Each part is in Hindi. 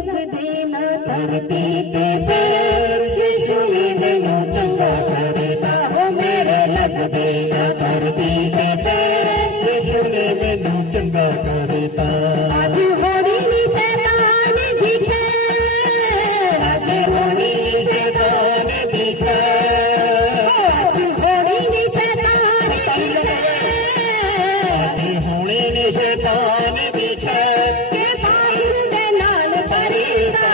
लगदी ना धरती ते पैर यीशु ने मैनू चंगा करता हो मेरे लगदे ना धरती ते पैर यीशु ने मैनू चंगा करता आज होनी नी शैतान दी खैर आज होनी नी शैतान दी खैर आज होनी नी शैतान दी खैर आज होनी नी शैतान दी खैर के बाबू दे नाल परिंदा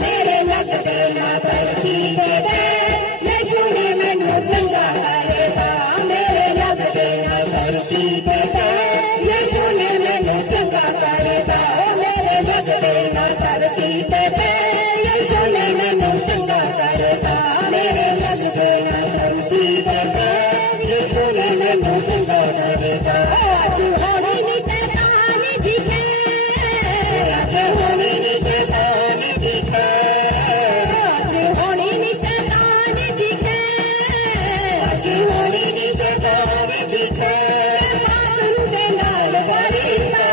मेरे लगदे ना धरती ते पैर यीशु ने मैनू चंगा करता मेरे लगदे ना धरती ते पैर यीशु ने मैनू चंगा करता ओ मेरे लगदे ना धरती ते पैर यीशु ने मैनू चंगा करता मेरे लगदे ना धरती ते पैर यीशु ने मैनू चंगा करता आज होनी नी शैतान दी खैर आज होनी नी शैतान दी खैर आज होनी नी शैतान दी खैर आज होनी नी शैतान दी खैर बाबू दे नाल परिंदा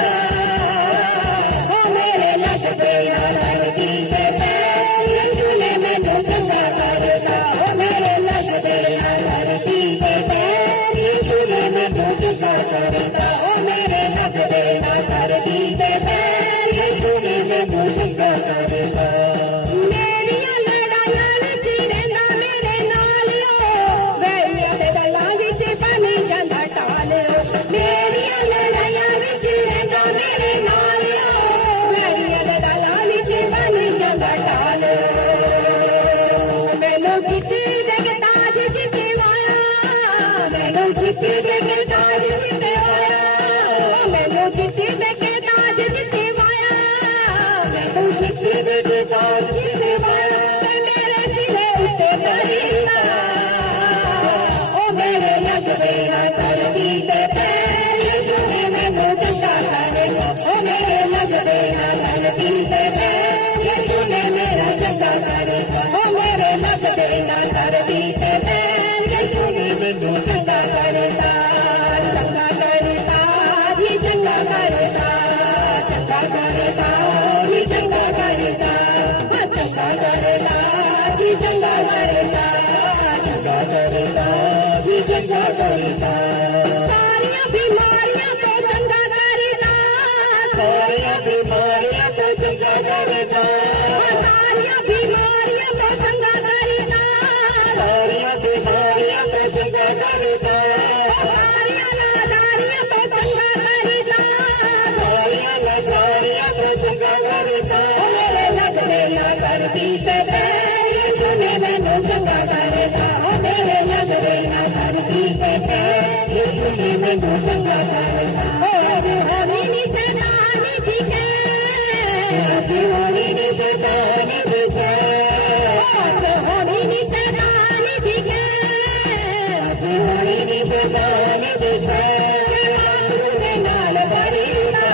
ओ मेरे लगदे ना धरती ते पैर यीशु ने मैनू चंगा करता ओ मेरे लगदे ना धरती ते पैर यीशु ने मैनू चंगा करता ओ मेरे लगदे ना धरती ते पैर यीशु ने मैनू चंगा करता मेरियां लड़ाइयां विच रहिंदा मेरे नाल वैरियां दे गल्लां विच बनी जांदा टाल मेरियां लड़ाइयां विच रहिंदा मेरे नाल वैरियां दे गल्लां विच बनी जांदा टाल मैनू जित्ती दे ताज जितवाया मैनू जित्ती दे ताज जितवाया मैनू जित्ती दे ताज जितवाया मैनू जित्ती दे ताज जितवाया मेरे सिरे उत्ते परिंदा ओ मेरे लगदे ना धरती ते पैर यीशु ने मैनू चंगा करता ओ मेरे लगदे ना धरती ते पैर यीशु ने मेरा चंगा करता ओ मेरे लगदे ना धरती ते पैर यीशु ने मैनू चंगा करता चंगा करता जी चंगा करता चंगा करता जी चंगा करता चंगा करता जी चंगा करता चंगा करता जी चंगा करता सारियां बीमारियां तो चंगा करता सारियां बीमारियां तो चंगा करता सारियां बीमारियां तो चंगा करता सारियां बीमारियां तो चंगा करता सारियां लाचारियां तो चंगा करता सारियां लाचारियां तो चंगा करता मेरे लगदे ना धरती ते पैर यीशु ने मैनू चंगा करता ओ मेरे लगदे ना धरती ते पैर यीशु ने मैनू चंगा करता आज होनी नी शैतान दी खैर आज होनी नी शैतान दी खैर आज होनी नी शैतान दी खैर आज होनी नी शैतान दी खैर बाबू दे नाल परिंदा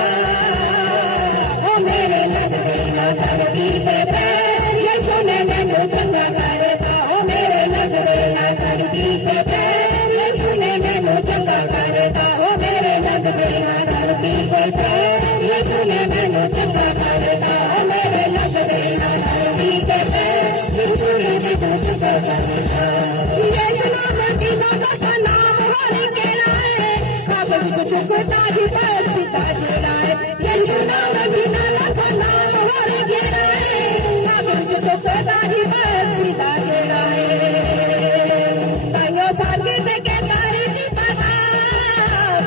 ओ मेरे लगदे ना धरती ते पैर यीशु ने मैनू चंगा करता ओ मेरे लगदे ना धरती ते पैर यीशु ने मैनू चंगा करता ओ मेरे लगदे ना धरती ते पैर यीशु ने मैनू चंगा करता ओ मेरे लगदे ना धरती ते पैर यीशु ने मैनू चंगा करता यीशु नाम दा नाम होली केड़ा है बाबू विच चुकता जी बख्शता जेड़ा है यीशु नाम दा नाम होली केड़ा है बाबू विच चुकता जी बख्शता जेड़ा है ताइयो सारी ते के तारी दी पता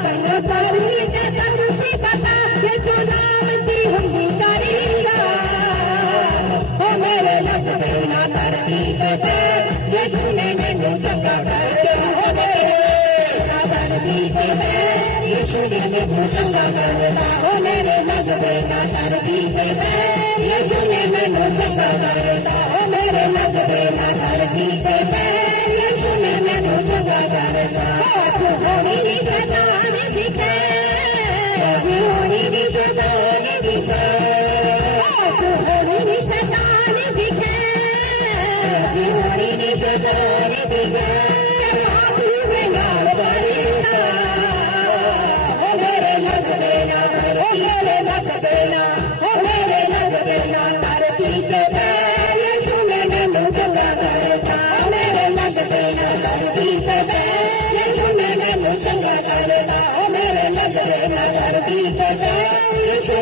ताइयो सारी ते तारी दी पता यीशु नाम दी हुंदी चरिता ओ मेरे लगदे ना धरती ते पैर यीशु ने मैनू चंगा करता ओ मेरे ना धरती ते पैर यीशु ने मैनू चंगा करता ओ मेरे लगदे ना धरती ते पैर यीशु ने मैनू चंगा करता ओ मेरे लगदे ना धरती ते पैर यीशु ने मैनू चंगा करता आज होनी नी शैतान दी खैर आज होनी नी शैतान दी खैर आज होनी नी शैतान दी खैर आज होनी नी शैतान दी खैर बाबू दे नाल परिंदा ओ मेरे लगदे ना ओ मेरे लगदे ना ओ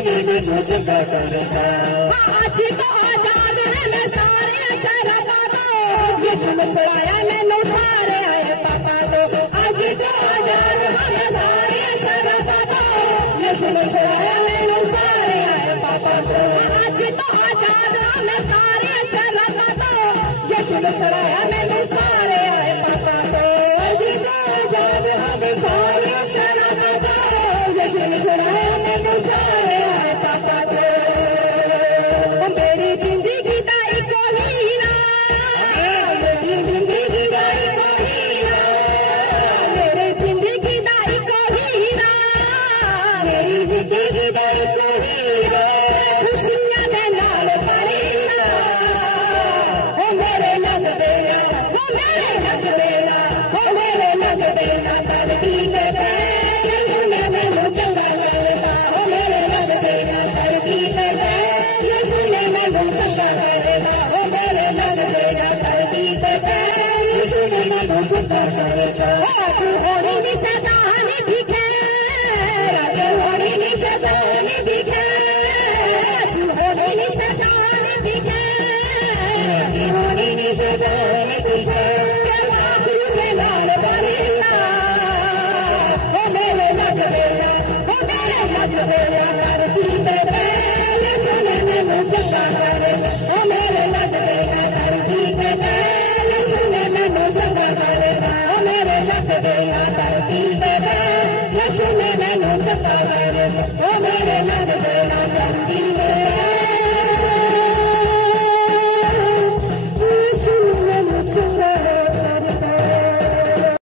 ने मैनू चंगा करता आज तो आजाद है मैं सारे शराबा तो यीशु ने छुड़ाया मैनू सारे आए पापा तो आज तो आजाद है मैं सारे शराबा तो यीशु ने छुड़ाया मैनू सारे आए पापा तो आज तो आजाद है मैं सारे शराबा तो यीशु ने छुड़ाया मैनू सारे आए पापा तो आज तो आजाद है मैं सारे शराबा तो यीशु ने छुड़ाया मैनू सारे आए पापा तो मेरी जिंदगी का एक हीरा मेरी जिंदगी का एक हीरा मेरी जिंदगी का एक हीरा मेरी जिंदगी का एक हीरा खुशियां दे नाल भरीना ओ मेरे लग देना ओ मेरे लग देना ओ मेरे लग देना धरती पे यीशु ने मैनू चंगा करता ओ मेरे लग देना धरती पे यीशु ने मैनू चंगा करता ओ मेरे लग देना धरती पे यीशु ने मैनू चंगा करता तू होने नहीं चाहता है